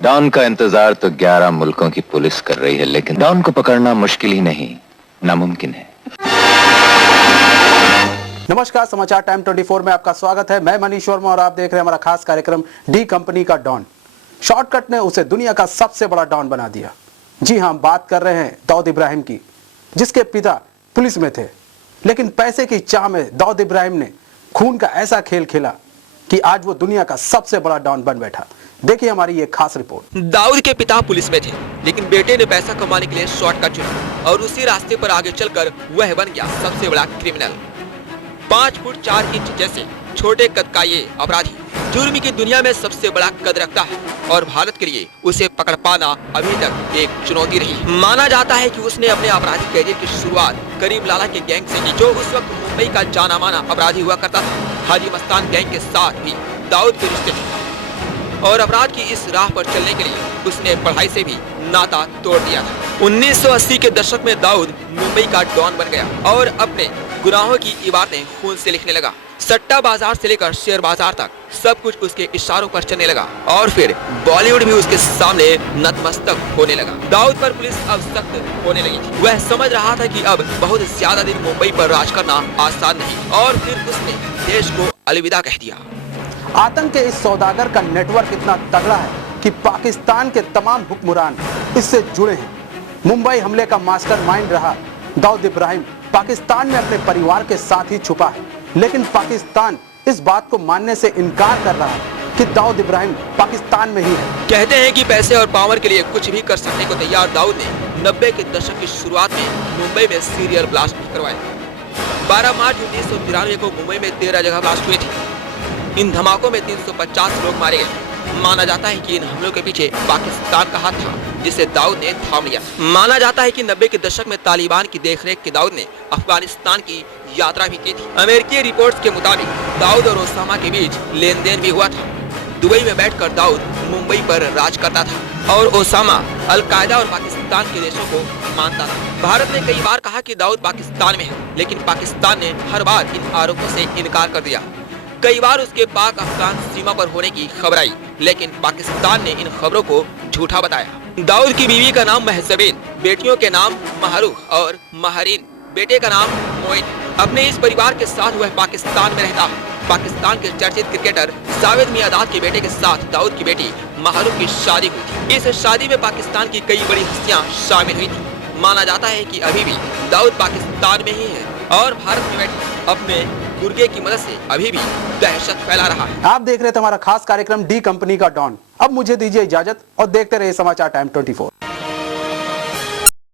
Don का इंतजार तो 11 मुल्कों की पुलिस कर रही है, लेकिन डॉन को पकड़ना मुश्किल ही नहीं, नामुमकिन है। नमस्कार, समाचार टाइम 24 में आपका स्वागत है। मैं मनीष वर्मा और आप देख रहे हैं हमारा खास कार्यक्रम डी कंपनी का डॉन। शॉर्टकट ने उसे दुनिया का सबसे बड़ा डॉन बना दिया। जी हां, बात कर रहे हैं दाऊद इब्राहिम की, जिसके पिता पुलिस में थे, लेकिन पैसे की चाह में दाऊद इब्राहिम ने खून का ऐसा खेल खेला कि आज वो दुनिया का सबसे बड़ा डॉन बन बैठा। देखिए हमारी ये खास रिपोर्ट। दाऊद के पिता पुलिस में थे, लेकिन बेटे ने पैसा कमाने के लिए शॉर्टकट चुना और उसी रास्ते पर आगे चलकर वह बन गया सबसे बड़ा क्रिमिनल। 5 फुट 4 इंच जैसे छोटे कद का ये अपराधी जुर्म की दुनिया में सबसे बड़ा कद रखता है और भारत के लिए उसे पकड़ पाना अभी तक एक चुनौती रही। माना जाता है कि उसने अपने आपराधिक करियर की शुरुआत करीम लाला के गैंग से की, जो उस वक्त मुंबई का जाना माना अपराधी हुआ करता था। हाजी मस्तान गैंग के साथ भी दाऊद के रिश्ते थे और अपराध की इस राह पर चलने के लिए उसने पढ़ाई से भी नाता तोड़ दिया था। 1980 के दशक में दाऊद मुंबई का डॉन बन गया और अपने गुनाहों की इबारतें खून से लिखने लगा। सट्टा बाजार से लेकर शेयर बाजार तक सब कुछ उसके इशारों पर चलने लगा और फिर बॉलीवुड भी उसके सामने नतमस्तक होने लगा। दाऊद पर पुलिस अब सख्त होने लगी थी। वह समझ रहा था कि अब बहुत ज्यादा दिन मुंबई पर राज करना आसान नहीं और फिर उसने देश को अलविदा कह दिया। आतंक के इस सौदागर का नेटवर्क इतना तगड़ा है कि पाकिस्तान के तमाम हुक्मरान इससे जुड़े हैं। मुंबई हमले का मास्टरमाइंड रहा दाऊद इब्राहिम पाकिस्तान में अपने परिवार के साथ ही छुपा है, लेकिन पाकिस्तान इस बात को मानने से इनकार कर रहा है कि दाऊद इब्राहिम पाकिस्तान में ही है। कहते हैं कि पैसे और पावर के लिए कुछ भी कर सकने को तैयार दाऊद ने 90 के दशक की शुरुआत में मुंबई में सीरियल ब्लास्ट करवाए। 12 मार्च 1993 को मुंबई में 13 जगह ब्लास्ट हुए थे। इन धमाकों में 350 लोग मारे गए। माना जाता है कि इन हमलों के पीछे पाकिस्तान का हाथ था, जिसे दाऊद ने थाम लिया। माना जाता है कि 90 के दशक में तालिबान की देखरेख के दाऊद ने अफगानिस्तान की यात्रा भी की थी। अमेरिकी रिपोर्ट्स के मुताबिक दाऊद और ओसामा के बीच लेन देन भी हुआ था। दुबई में बैठकर दाऊद मुंबई पर राज करता था और ओसामा अलकायदा और पाकिस्तान के देशों को मानता था। भारत ने कई बार कहा कि दाऊद पाकिस्तान में है, लेकिन पाकिस्तान ने हर बार इन आरोपों से इनकार कर दिया। कई बार उसके पाक अफगान सीमा पर होने की खबर आई, लेकिन पाकिस्तान ने इन खबरों को झूठा बताया। दाऊद की बीवी का नाम महजबीन, बेटियों के नाम महरूख और महरीन, बेटे का नाम मोइन। अपने इस परिवार के साथ वह पाकिस्तान में रहता है। पाकिस्तान के चर्चित क्रिकेटर जावेद मियांदाद के बेटे के साथ दाऊद की बेटी महरूख की शादी हुई थी। इस शादी में पाकिस्तान की कई बड़ी हस्तियां शामिल हुई थी। माना जाता है कि अभी भी दाऊद पाकिस्तान में ही है और भारत में बैठे अपने दुर्गे की मदद से अभी भी दहशत फैला रहा है। आप देख रहे थे हमारा खास कार्यक्रम डी कंपनी का डॉन। अब मुझे दीजिए इजाजत और देखते रहिए समाचार टाइम 24।